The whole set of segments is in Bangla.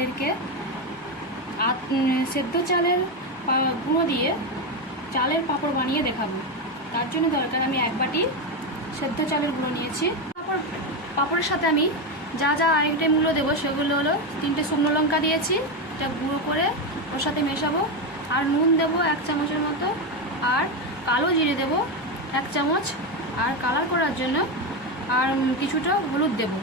আপনাদেরকে সেদ্ধ চালের গুঁড়ো দিয়ে চালের পাঁপড় বানিয়ে দেখাবো। তার জন্য দরকার আমি 1 বাটি সেদ্ধ চালের গুঁড়ো নিয়েছি। পাঁপড়ের সাথে আমি যা যা আইটেমগুলো দেবো সেগুলো হলো 3টে শুকনো লঙ্কা দিয়েছি, এটা গুঁড়ো করে ওর সাথে মেশাবো, আর নুন দেবো 1 চামচের মতো, আর কালো জিরে দেবো 1 চামচ, আর কালার করার জন্য আর কিছুটা হলুদ দেবো,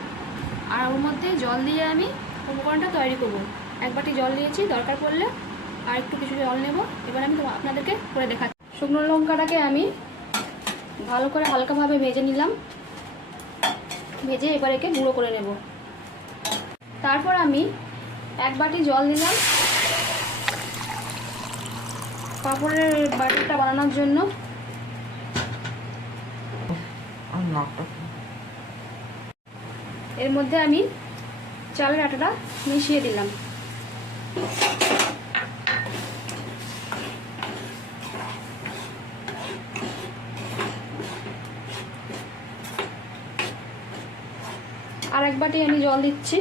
আর ওর মধ্যে জল দিয়ে আমি উপকরণটা তৈরি করবো। 1 বাটি জল নিয়েছি, দরকার পড়লে আর একটু কিছু জল নেব। এবার আমি আপনাদেরকে করে দেখাচ্ছি। শুকনো লঙ্কাটাকে আমি ভালো করে হালকাভাবে ভেজে নিলাম, ভেজে এবার একে গুঁড়ো করে নেব। তারপর আমি 1 বাটি জল দিলাম পাঁপড়ের বাটিটা বানানোর জন্য। এর মধ্যে আমি চালের আটাটা মিশিয়ে দিলাম। আর 1 বাটি আমি জল দিচ্ছি।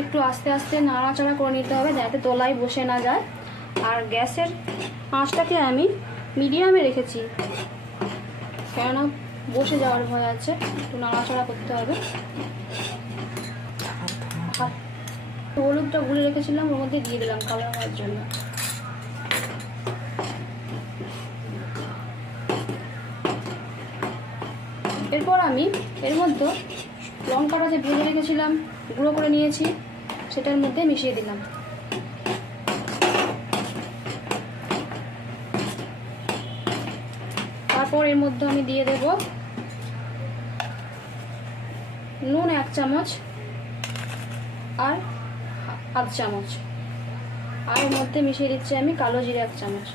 একটু আস্তে আস্তে নাড়াচাড়া করে নিতে হবে যাতে তলায় বসে না যায়। আর গ্যাসের আঁচটাকে আমি মিডিয়ামে রেখেছি, কেননা বসে যাওয়ার ভয় আছে। একটু নাড়াচাড়া করতে হবে। হলুদটা গুলে রেখেছিলাম, ওর মধ্যে দিয়ে দিলাম কালার হওয়ার জন্য। এরপর আমি এর মধ্যে লঙ্কাটা যে ভেজে রেখেছিলাম, গুঁড়ো করে নিয়েছি, সেটার মধ্যে মিশিয়ে দিলাম। তারপর এর মধ্যে আমি দিয়ে দেব নুন 1 চামচ আর 1/2 চামচ, আর এর মধ্যে মিশিয়ে দিচ্ছি আমি কালো জিরে 1 চামচ।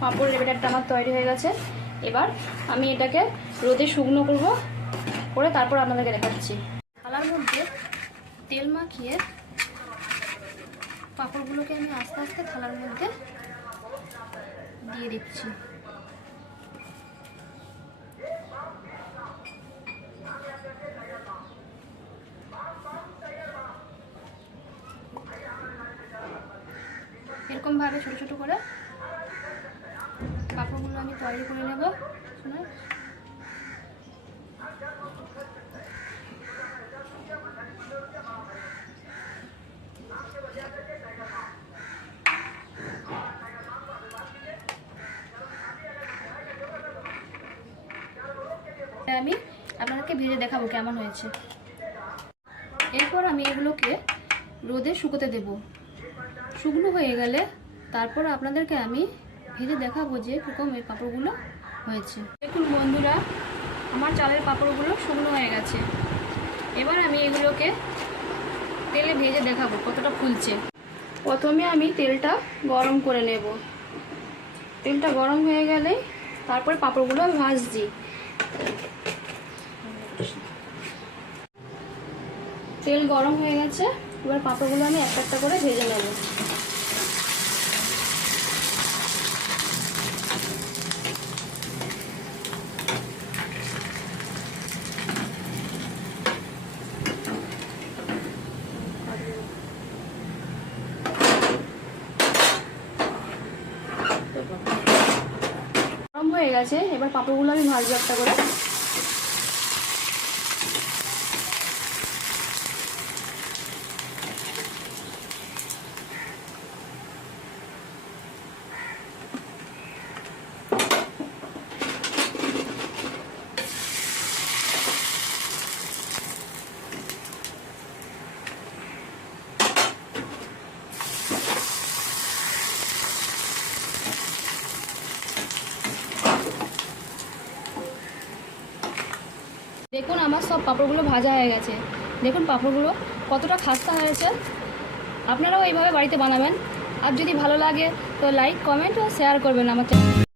পাঁপড়ের ব্যাটারটা আমার তৈরি হয়ে গেছে। এবার আমি এটাকে রোদে শুকনো করব, করে তারপর আপনাদেরকে দেখাচ্ছি। থালার মধ্যে তেল মাখিয়ে পাঁপড়গুলোকে আমি আস্তে আস্তে থালার মধ্যে দিয়ে দিচ্ছি। এরকমভাবে ছোটো ছোটো করে পাঁপড়গুলো আমি তৈরি করে নেব। আমি আপনাদেরকে ভেজে দেখাবো কেমন হয়েছে। এরপর আমি এগুলোকে রোদে শুকোতে দেব। শুকনো হয়ে গেলে তারপর আপনাদেরকে আমি ভেজে দেখাবো যে কীরকম এই পাঁপড়গুলো হয়েছে। দেখুন বন্ধুরা, আমার চালের পাঁপড়গুলো শুকনো হয়ে গেছে। এবার আমি এগুলোকে তেলে ভেজে দেখাবো কতটা ফুলছে। প্রথমে আমি তেলটা গরম করে নেব। তেলটা গরম হয়ে গেলে তারপরে পাঁপড়গুলো আমি ভাজছি। তেল গরম হয়ে গেছে, এবার পাঁপড়গুলো আমি একটা একটা করে ভেজে নেব। গরম হয়ে গেছে, এবার পাঁপড়গুলো আমি ভাজবো একটা করে। দেখুন আমার সব পাঁপড়গুলো ভাজা হয়ে গেছে। দেখুন পাঁপড়গুলো কতটা খাস্তা হয়েছে। আপনারাও এইভাবে বাড়িতে বানাবেন। আর যদি ভালো লাগে তো লাইক, কমেন্ট ও শেয়ার করবেন আমার চ্যানেল।